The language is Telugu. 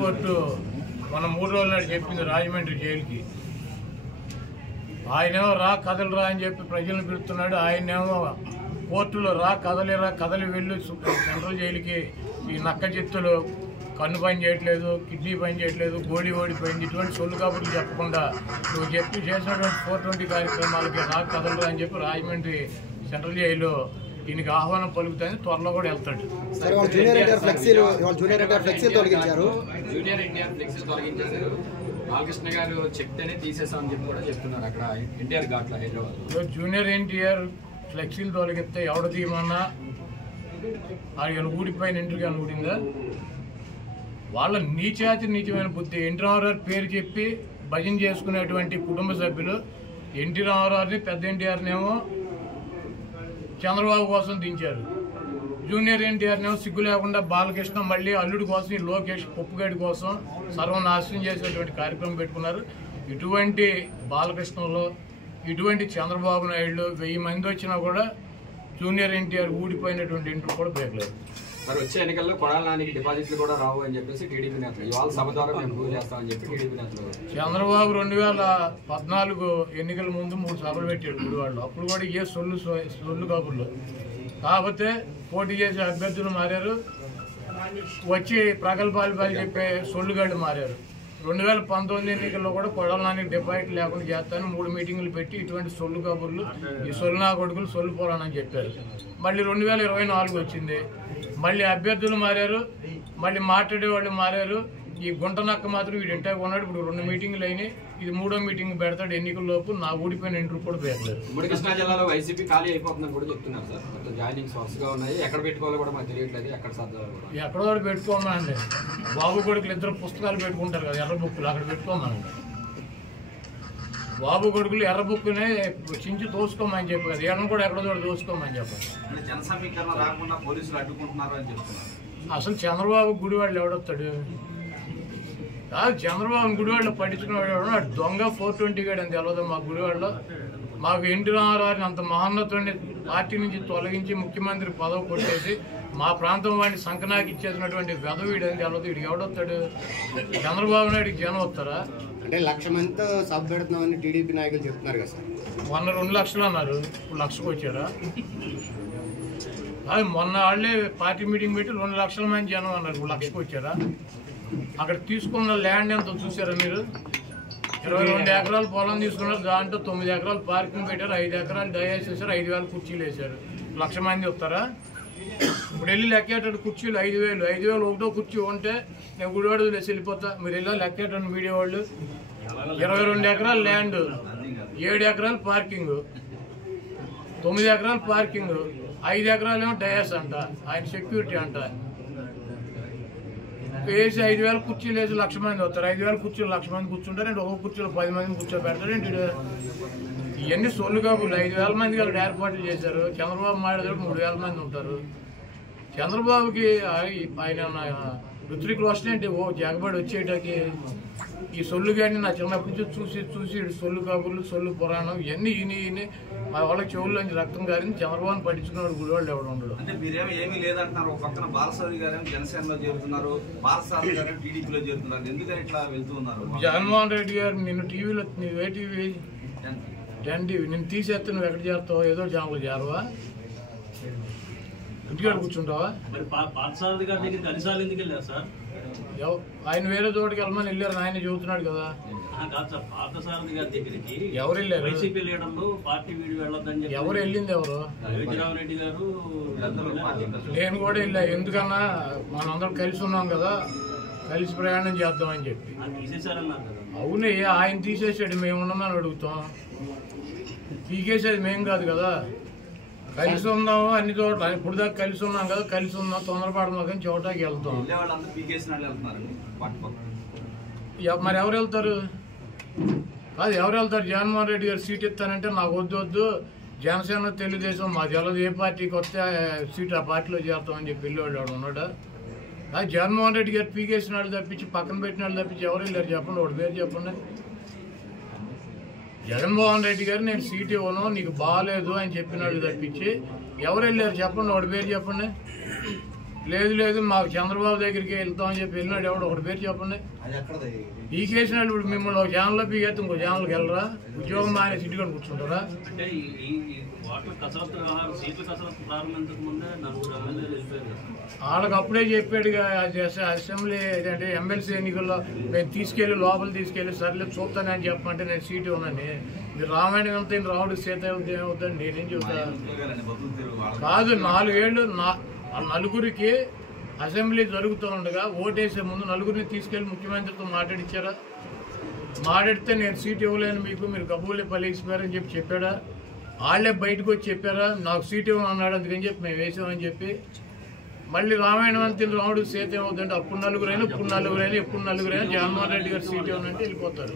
కోర్టు మన 3 రోజుల నాడు చెప్పింది రాజమండ్రి జైలుకి. ఆయనేమో రా కదలరా అని చెప్పి ప్రజలను పిలుస్తున్నాడు. ఆయనేమో కోర్టులో రా కదలి వెళ్ళు సెంట్రల్ జైలుకి. ఈ నక్క చిత్తులు కన్ను పని చేయట్లేదు, కిడ్నీ పని చేయట్లేదు, గోళీ ఓడిపోయింది, ఇటువంటి సొల్లు కబుర్లు చెప్పకుండా నువ్వు చెప్పి చేసినటువంటి 420 కార్యక్రమాలకి రా కదలరా అని చెప్పి రాజమండ్రి సెంట్రల్ జైలు దీనికి ఆహ్వానం పలుకుతాయని త్వరలో కూడా వెళ్తాడు. జూనియర్ ఎన్టీఆర్ ఫ్లెక్సీలు తొలగించారు. జూనియర్ ఎన్టీఆర్ ఫ్లెక్సీలు తొలగించేశారు. బాలకృష్ణ గారు చెప్తేనే తీసేసామని చెప్పి కూడా చెప్తున్నారు అక్కడ ఎన్టీఆర్ ఘాట్లో హైదరాబాద్. జూనియర్ ఎన్టీఆర్ ఫ్లెక్సీలు తొలగిస్తే ఎవడ తీయమన్నా ఆయన ఊడిపోయిన ఇంటికి అని ఊడిందా? వాళ్ళ నీచమైన బుద్ధి. ఎన్టీ రామారావు పేరు చెప్పి భజన చేసుకునేటువంటి కుటుంబ సభ్యులు ఎన్టీ రామారావుని పెద్ద ఎన్టీఆర్నేమో చంద్రబాబు కోసం దించారు. జూనియర్ ఎన్టీఆర్నేమో సిగ్గు లేకుండా బాలకృష్ణ మళ్ళీ అల్లుడి కోసం, లోకేష్ పొప్పుగడి కోసం సర్వనాశనం చేసేటువంటి కార్యక్రమం పెట్టుకున్నారు. ఇటువంటి బాలకృష్ణలో ఇటువంటి చంద్రబాబు నాయుడు 1000 మంది వచ్చినా కూడా జూనియర్ ఎన్టీఆర్ ఊడిపోయినటువంటి ఇంట్లో కూడా బేకలేదు. మరి వచ్చే ఎన్నికల్లో కొడాలనానికి డిపాజిట్లు కూడా రావు అని చెప్పేసి టీడీపీ నేతలు ఇవాళ సభ ద్వారా మేము ప్రూవ్ చేస్తామని చెప్పి టీడీపీ నేతలు. చంద్రబాబు 2014 ఎన్నికల ముందు 3 సభలు పెట్టాడు గుడివాళ్ళు. అప్పుడు కూడా ఏ సొల్లు కబుర్లు. కాకపోతే పోటీ చేసే అభ్యర్థులు మారారు, వచ్చి ప్రగల్భాలు చెప్పే సొల్లుగాళ్ళు మారారు. 2019 ఎన్నికల్లో కూడా కొడాలనానికి డిపాజిట్ లేకుండా చేస్తాను 3 మీటింగులు పెట్టి ఇటువంటి సొల్లు కబుర్లు, ఈ సొల్లు నా కొడుకులు సొల్లు పోరానని చెప్పారు. మళ్ళీ 2024 వచ్చింది, మళ్ళీ అభ్యర్థులు మారారు, మళ్ళీ మాట్లాడేవాళ్ళు మారారు. ఈ గుంట నక్క మాత్రం వీడు ఇంటే ఉన్నాడు. ఇప్పుడు 2 మీటింగులు అయినాయి, ఇది 3వ మీటింగ్ పెడతాడు ఎన్నికల్లోపు. నా ఊడిపోయిన ఇంటర్ కూడా పెట్టలేదు. ఉమ్మడి కృష్ణా జిల్లాలో వైసీపీ ఖాళీ అయిపోతుందని కూడా చెప్తున్నారు సార్. మొత్తం జాయినింగ్స్ వరుసగా ఉన్నాయి. ఎక్కడ పెట్టుకోవాలో కూడా మాకు తెలియట్లేదు. ఎక్కడ సర్దాలు కూడా ఎక్కడో కూడా పెట్టుకోమండి. బాబు కొడుకులు 2 పుస్తకాలు పెట్టుకుంటారు కదా, ఎర్ర బుక్కులు, అక్కడ పెట్టుకోమనండి. బాబు కొడుకులు ఎర్ర బుక్కునే చించి తోసుకోమని చెప్పి కదా, ఎర్రను కూడా ఎక్కడో చోట తోసుకోమని చెప్పాలి. జన సమీకరణ రాకుండా పోలీసులు అడ్డుకుంటున్నారు అని చెప్తున్నారు. అసలు చంద్రబాబు గుడివాళ్ళు ఎవడొస్తాడు? కాదు, చంద్రబాబు గుడివాళ్ళు పట్టించుకునేవాడు దొంగ 420 గాడు అని తెలియదు. మా గుడివాళ్ళలో మాకు ఎన్టీ రామారావుని అంత మహోన్నతుడిని పార్టీ నుంచి తొలగించి ముఖ్యమంత్రి పదవి కొట్టేసి మా ప్రాంతం వాడిని సంకనాకి ఇచ్చేసినటువంటి వెధవీడు అని తెలియదు. వీడికి ఎవడొస్తాడు? చంద్రబాబు నాయుడికి జనం వస్తారా? అంటే 1,00,000 మందితో సభ పెడుతున్నామని టీడీపీ నాయకులు చెప్తున్నారు కదా సార్. మొన్న 2 లక్షలు అన్నారు, ఇప్పుడు 1,00,000కి వచ్చారా? అది మొన్న వాళ్ళే పార్టీ మీటింగ్ పెట్టి 2 లక్షల మంది జనం అన్నారు, ఇప్పుడు 1,00,000కి వచ్చారా? అక్కడ తీసుకున్న ల్యాండ్ ఎంతో చూసారా మీరు? 22 ఎకరాలు పొలం తీసుకున్నారు, దాంట్లో 9 ఎకరాలు పార్కింగ్ పెట్టారు, 5 ఎకరాలు డయాస్ చేశారు, 5,000 కుర్చీలు వేశారు. 1,00,000 మంది వస్తారా? ఇప్పుడు వెళ్ళి లెక్కేటాడు కుర్చీలు 5,000 ఒకటో కుర్చీ ఉంటే నేను గుడివాడు వేసి వెళ్ళిపోతా. మీరు వెళ్ళా లెక్కేటాడు మీడియా వాళ్ళు. 22 ఎకరాల ల్యాండ్, 7 ఎకరాలు పార్కింగ్, 9 ఎకరాలు పార్కింగ్, 5 ఎకరాలు ఏమో డయాస్ అంట, ఆయన సెక్యూరిటీ అంట. వేసి 5,000 కుర్చీలు వేసి 1,00,000 మంది వస్తారు. 5,000 కుర్చీలు 1,00,000 మంది కూర్చుంటారు. అంటే ఒక కుర్చీలో 10 మందిని కూర్చోబెడతారు. ఏంటి ఇవన్నీ సొల్లు కాబులు. 5,000 మందికి అక్కడ ఏర్పాట్లు చేశారు. చంద్రబాబు మాట్లాడే 3,000 మంది ఉంటారు. చంద్రబాబుకి ఆయన ఋత్విక్ రోషన్ ఏంటి ఓ జగబడి వచ్చేటకి ఈ సొల్లు గాడిని నా చిన్నప్పటి నుంచి చూసి సొల్లు కబుర్లు, సొల్లు పురాణం ఇవన్నీ ఈయన మా వాళ్ళకి చెవుల్లోంచి రక్తం గారిని చంద్రబాబుని పట్టించుకున్నాడు గుడివాళ్ళు ఎవడు ఉండడు. అంటే మీరేమో ఏమీ లేదంటున్నారు. ఒక పక్కన బాలసారి గారేమో జనసేనలో చేరుతున్నారు, బాలసారి గారు టీడీపీలో చేరుతున్నారు. ఎందుకని ఇట్లా వెళ్తూ ఉన్నారు? జగన్మోహన్ రెడ్డి గారు నిన్ను టీవీలో, ఏ టీవీ? 10 టీవీ. నిన్ను తీసేస్తే నువ్వు ఎక్కడ చేస్తావు? ఏదో ఛానల్ చేరవా? ఇంటికాడ కూర్చుంటావా? ఆయన వేరే చోటుకి వెళ్ళమని వెళ్ళారు, ఆయన చెబుతున్నాడు కదా. ఎవరు వెళ్ళారు? ఎవరు వెళ్ళింది? ఎవరు? నేను కూడా వెళ్ళా. ఎందుకన్నా మనందరం కలిసి ఉన్నాం కదా, కలిసి ప్రయాణం చేద్దామని చెప్పి. అవునే, ఆయన తీసేసాడు, మేము ఉన్నామని అడుగుతాం. తీసేసేది మేము కాదు కదా. కలిసి ఉన్నాము అన్ని చోట్ల, ఇప్పుడు దాకా కలిసి ఉన్నాం కదా, కలిసి ఉన్నాం. తొందరపడమాకని చోటకి వెళ్తాం. మరి ఎవరు వెళ్తారు? కాదు, ఎవరు వెళ్తారు? జగన్మోహన్ రెడ్డి గారు సీట్ ఇస్తానంటే నాకు వద్దు, జనసేన తెలుగుదేశం మాది ఎలా, ఏ పార్టీకి వస్తే సీట్ ఆ పార్టీలో చేస్తామని చెప్పి వెళ్ళేవాళ్ళు ఎవడు ఉన్నాడా? అది జగన్మోహన్ రెడ్డి గారు పీకేసిన వాళ్ళు తప్పించి, పక్కన పెట్టిన వాళ్ళు తప్పించి ఎవరు వెళ్ళారు చెప్పండి? ఒకటి పేరు చెప్పండి. జగన్మోహన్ రెడ్డి గారు నేను సీట్ ఇవ్వను, నీకు బాగాలేదు అని చెప్పిన వాళ్ళు తప్పించి ఎవరు వెళ్ళారు చెప్పండి? ఒకటి పేరు చెప్పండి. లేదు మాకు చంద్రబాబు దగ్గరికి వెళ్తామని చెప్పి వెళ్ళినాడు ఎవడు ఒకటి పేరు చెప్పండి. ఈ కేసు ఇప్పుడు మిమ్మల్ని ఒక ఛానల్లో పీకేస్తే ఇంకో ఛానల్కి వెళ్ళరా? ఉద్యోగం ఆయన సిటీలో కూర్చుంటారా? అంటే ఈ ఓట్ల కసరత్తు వ్యవహారం సీట్ల కసరత్తు ప్రారంభించక ముందే 4 ఎమ్మెల్యేలు వెళ్ళిపోయారు. వాళ్ళకి అప్పుడే చెప్పాడుగా అసెంబ్లీ అంటే ఎమ్మెల్సీ ఎన్నికల్లో నేను తీసుకెళ్ళి లోపల తీసుకెళ్ళి సర్లే చూస్తానని చెప్పమంటే నేను సీట్ ఇవ్వనని. మీరు రామాయణం అంతా రావుడు సీత ఏమవుతుంది నేనేం చెబుతాను కాదు. 4 ఏళ్ళు నలుగురికి అసెంబ్లీ జరుగుతూ ఉండగా ఓటేసే ముందు నలుగురిని తీసుకెళ్లి ముఖ్యమంత్రితో మాట్లాడిచ్చారా? మాట్లాడితే నేను సీట్ ఇవ్వలేను మీకు, మీరు కబూలే పలిగిపోయారని చెప్పాడా? వాళ్ళే బయటకు వచ్చి చెప్పారా నాకు సీట్ ఇవ్వమన్నాడు అందుకని చెప్పి మేము వేసామని చెప్పి. మళ్ళీ రామాయణం అంతా రావుడు సీత ఏమవుతుందంటే అప్పుడు నలుగురైనా ఇప్పుడు నలుగురైనా జగన్మోహన్ రెడ్డి గారు సీట్ ఇవ్వనంటే వెళ్ళిపోతారు.